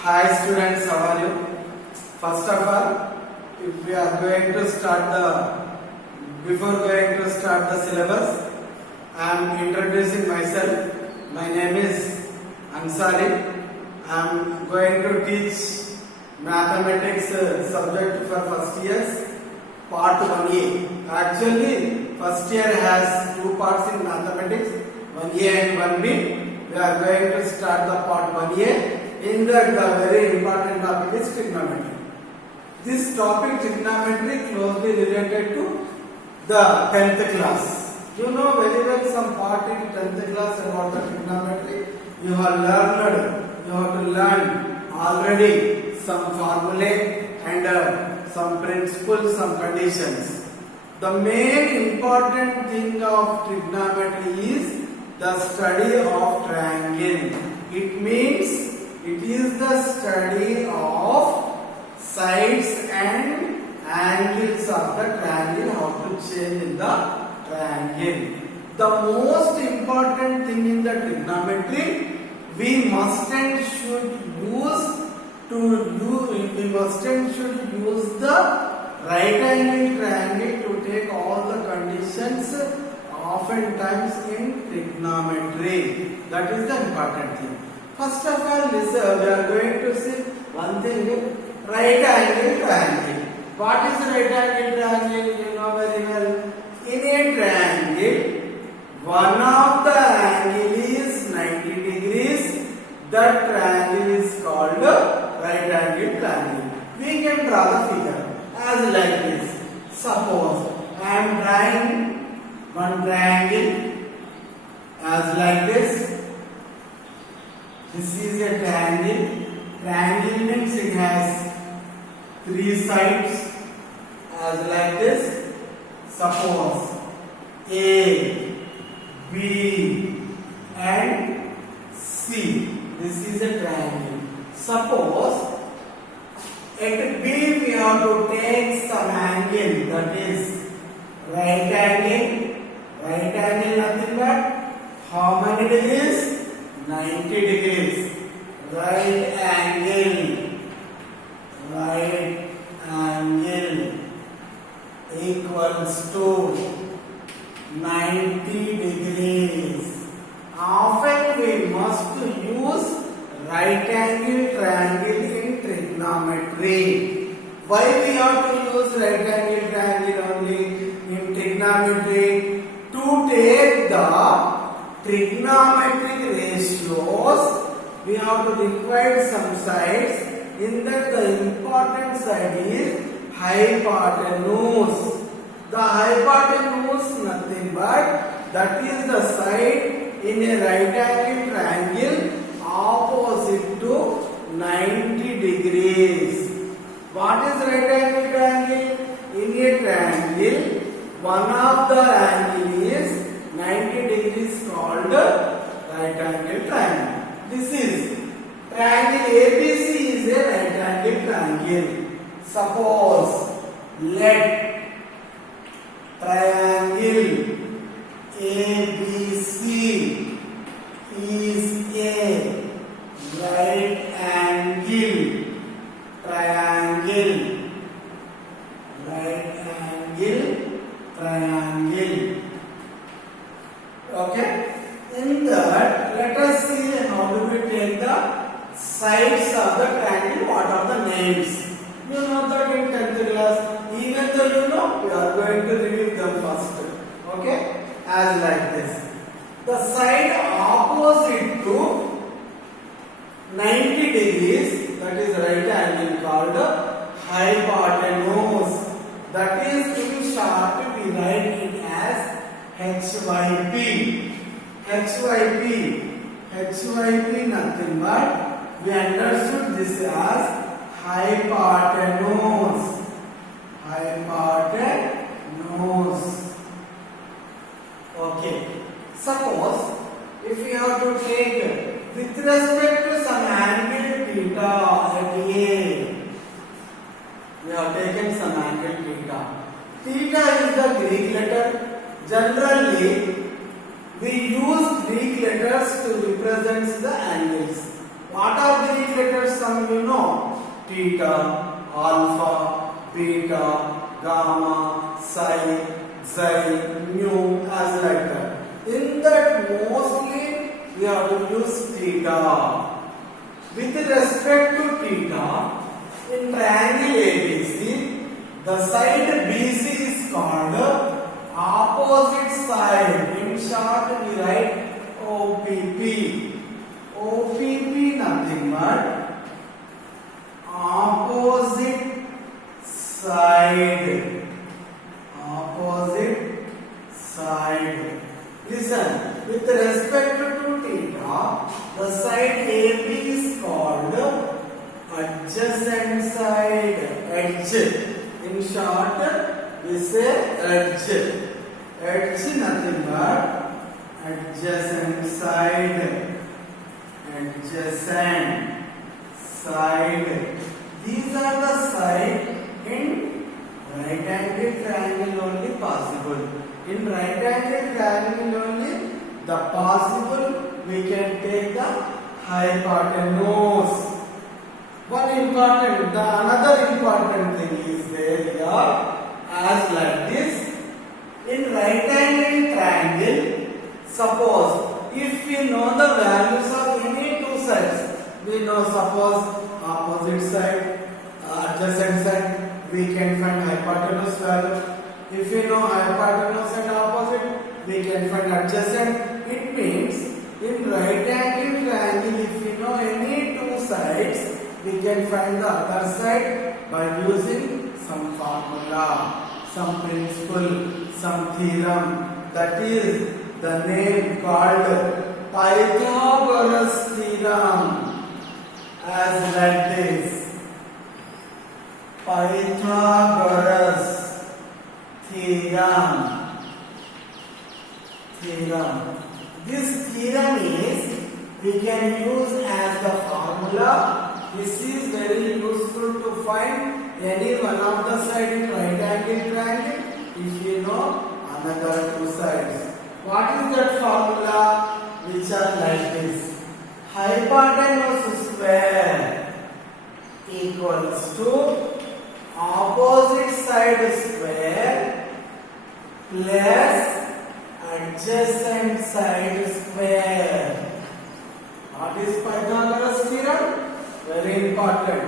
Hi students, how are you? First of all, if we are going to start before going to start the syllabus, I am introducing myself. My name is Ansari. I am going to teach mathematics subject for first years, part 1A. Actually, first year has two parts in mathematics, 1A and 1B. We are going to start the part 1A. In that, the very important topic is trigonometry. This topic, trigonometry, closely related to the 10th class. You know very well some part in 10th class about the trigonometry. You have to learn already some formulae and some principles, some conditions. The main important thing of trigonometry is the study of triangle. It means it is the study of sides and angles of the triangle, how to change in the triangle. The most important thing in the trigonometry, we must and should use the right angle triangle to take all the conditions oftentimes in trigonometry. That is the important thing. First of all, we are going to see one thing, right angle triangle. What is right angle triangle? You know very well. In a triangle, one of the angle is 90 degrees. That triangle is called right angle triangle. We can draw the figure as like this. Suppose I am drawing one triangle as like this. This is a triangle. Triangle means it has three sides as like this. Suppose A, B and C. This is a triangle. Suppose at B we have to take some angle, that is right angle. Right angle nothing but how many degrees? 90 degrees. Right angle equals to 90 degrees. Often we must use right angle triangle in trigonometry. Why we have to use right angle triangle only in trigonometry? To take the trigonometric ratios, we have to require some sides. In that, the important side is hypotenuse. The hypotenuse nothing but that is the side in a right angle triangle opposite to 90 degrees. What is right angle triangle? In a triangle, one of the angle is 90 degrees called right angle triangle. This is triangle ABC is a right angle triangle. Suppose let triangle ABC is a right angle triangle. Okay. In that, let us see how do we take the sides of the triangle. What are the names? You know that in 10th class. Even though you know, we are going to review them first. Okay? As like this. The side opposite to 90 degrees, that is right angle, called hypotenuse. That is in short, we write it as HYP. HYP nothing but we understood this as hypotenuse. Okay. Suppose if we have to take with respect to some angle theta at A, we have taken some angle theta. Theta is the Greek letter. Generally, we use Greek letters to represent the angles. What are Greek letters? Some theta, alpha, beta, gamma, psi, xi, mu, as like that. In that mostly we have to use theta. With respect to theta, in triangle ABC, the side BC is called opposite side. In short, we write OPP. OPP nothing but opposite side. Opposite side. Listen, with respect to theta, the side AB is called adjacent side. Edge. In short, we say edge. Edge nothing but adjacent side. Adjacent side. These are the side in right angle triangle only possible. In right angle triangle only the possible we can take the hypotenuse. Another important thing is there here as like this. In right angle triangle, suppose if we know the values of any two sides, we know suppose opposite side, adjacent side, we can find hypotenuse value. If we know hypotenuse and opposite, we can find adjacent. It means in right angle triangle, if we know any two sides, we can find the other side by using some formula, some principle, some theorem. That is the name called Pythagoras theorem, as like this. Pythagoras theorem. This theorem is we can use as the formula. This is very useful to find any one of the side in right angle triangle if you know another two sides. What is that formula? Which are like this. Hypotenuse square equals to opposite side square plus adjacent side square. What is Pythagoras theorem? Very important.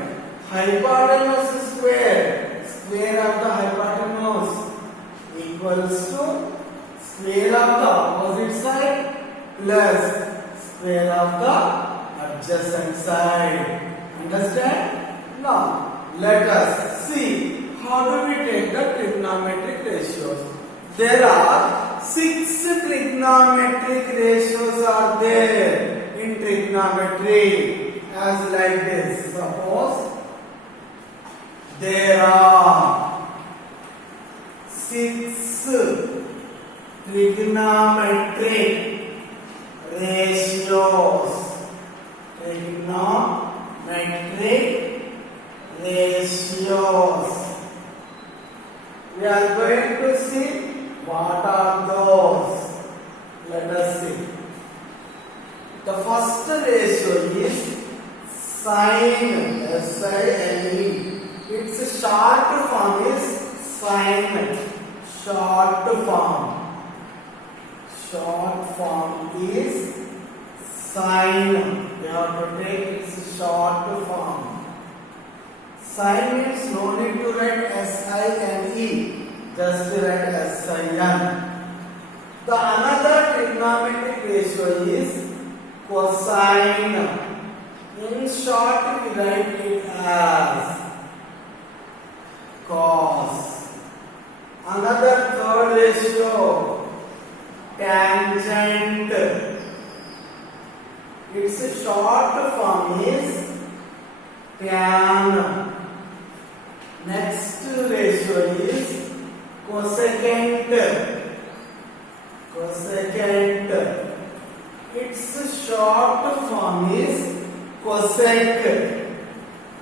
Hypotenuse square, square of the hypotenuse equals to square of the opposite side plus square of the adjacent side. Understand? Now, let us see how do we take the trigonometric ratios. There are 6 trigonometric ratios are there in trigonometry. As like this, suppose there are 6 trigonometric ratios. Trigonometric ratios. We are going to see what are those. Let us see. The first ratio is sine, S-I-N-E. Its short form is sine. Short form is sine. We have to take its short form. Sine means no need to write S-I-N-E. Just write S-I-N. The another trigonometric ratio is cosine. In short, we write it as cos. Another third ratio, tangent. Its short form is tan. Next ratio is cosecant. Its short form is cosec.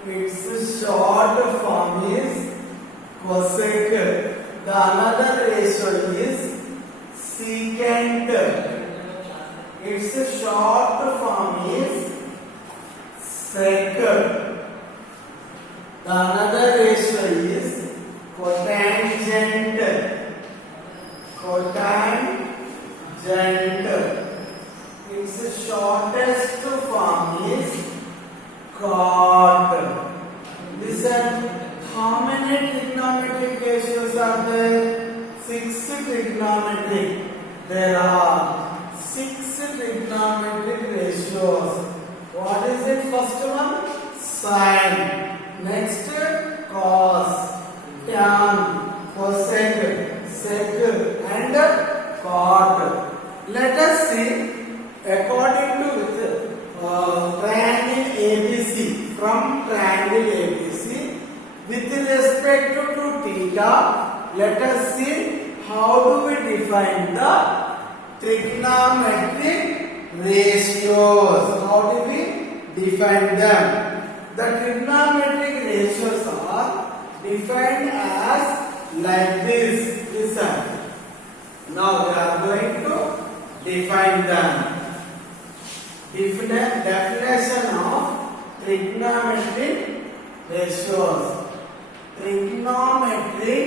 Its short form is cosec. The another ratio is secant. Its short form is sec. The another ratio is cotangent. Cotangent. Its shortest form is cot. Listen, how many trigonometric ratios are there? 6 trigonometric. There are 6 trigonometric ratios. What is it? First one, sine. Next, cos, tan, cosec, sec, and cot. Let us see according to triangle ABC. From triangle ABC, with respect to theta, let us see how do we define the trigonometric ratios. How do we define them? The trigonometric ratios are defined as like this. Listen. Now we are going to define them. Definition of trigonometric ratios. Trigonometric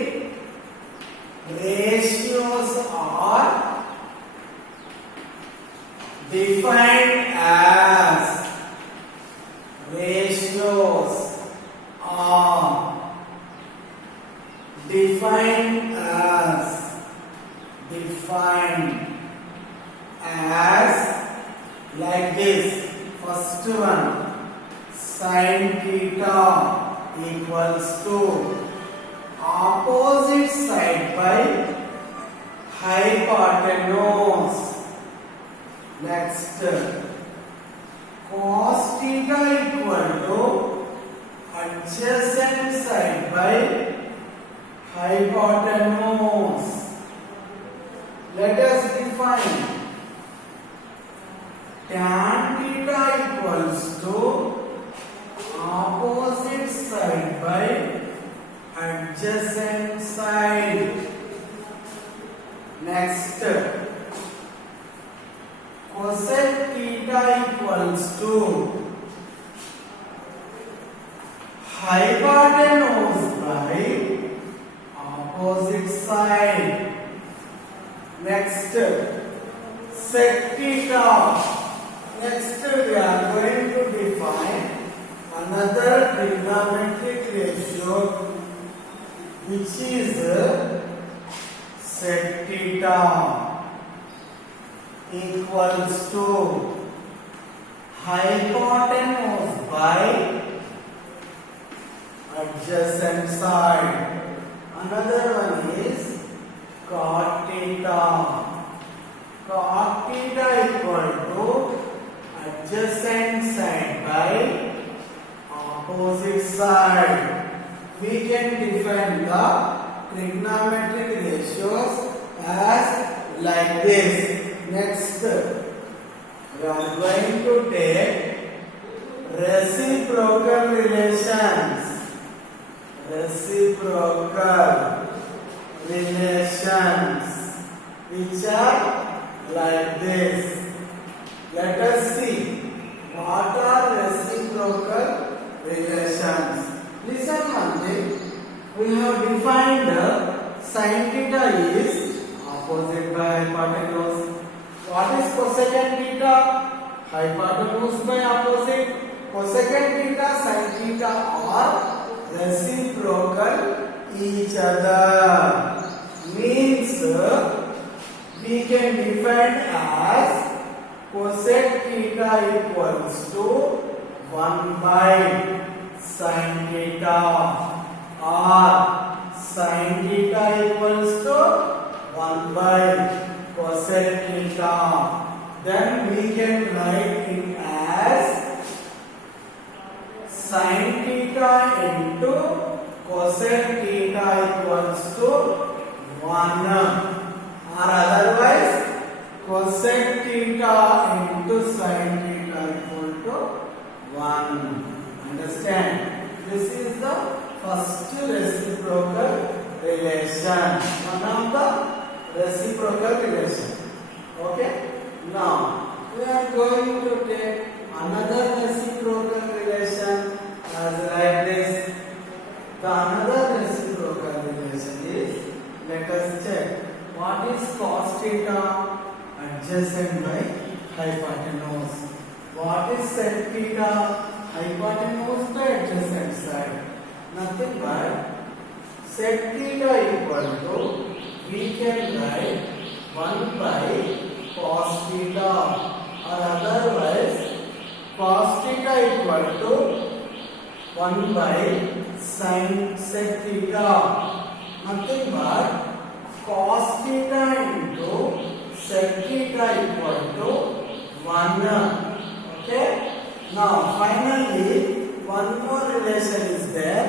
ratios are defined as like this. First one, sin theta equals to opposite side by hypotenuse. Next, cos theta equal to adjacent side by hypotenuse. Let us define tan theta equals to opposite side by adjacent side. Next, cosec theta equals to hypotenuse by opposite side. Next, sec theta. Next, we are going to define another trigonometric ratio, which is sec theta equals to hypotenuse by adjacent side. Another one is cot theta. Cot theta equal to adjacent side by opposite side. We can define the trigonometric ratios as like this. Next, we are going to take reciprocal relations. Reciprocal relations, which are like this. Let us see what are reciprocal relations. Listen one thing. We have defined sin theta is opposite by hypotenuse. What is cosecant theta? Hypotenuse by opposite. Cosecant theta, sin theta are reciprocal each other. Means we can define as cosec theta equals to 1 by sin theta, or sin theta equals to 1 by cosec theta. Then we can write it as sin theta into cosec theta equals to 1, or otherwise cosec theta into sin theta equal to 1. Understand? This is the first reciprocal relation. One of the reciprocal relation. Okay? Now we are going to take another reciprocal relation as like this. hypotenuse to adjacent side. Nothing but sec theta equal to, we can write 1 by cos theta, or otherwise cos theta equal to 1 by sin sec theta. Nothing but cos theta into sec theta equal to 1. Okay. Now finally one more relation is there.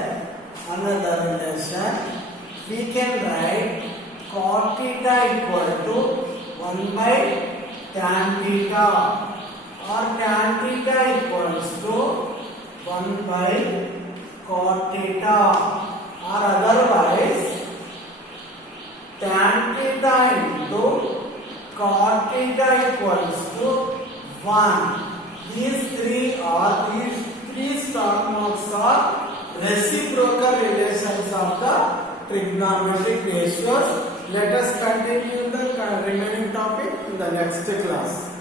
Another relation. We can write cot theta equal to 1 by tan theta, or tan theta equals to 1 by cot theta, or otherwise tan theta into cot theta equals to 1. These three star marks are reciprocal relations of the trigonometric ratios. Let us continue the remaining topic in the next class.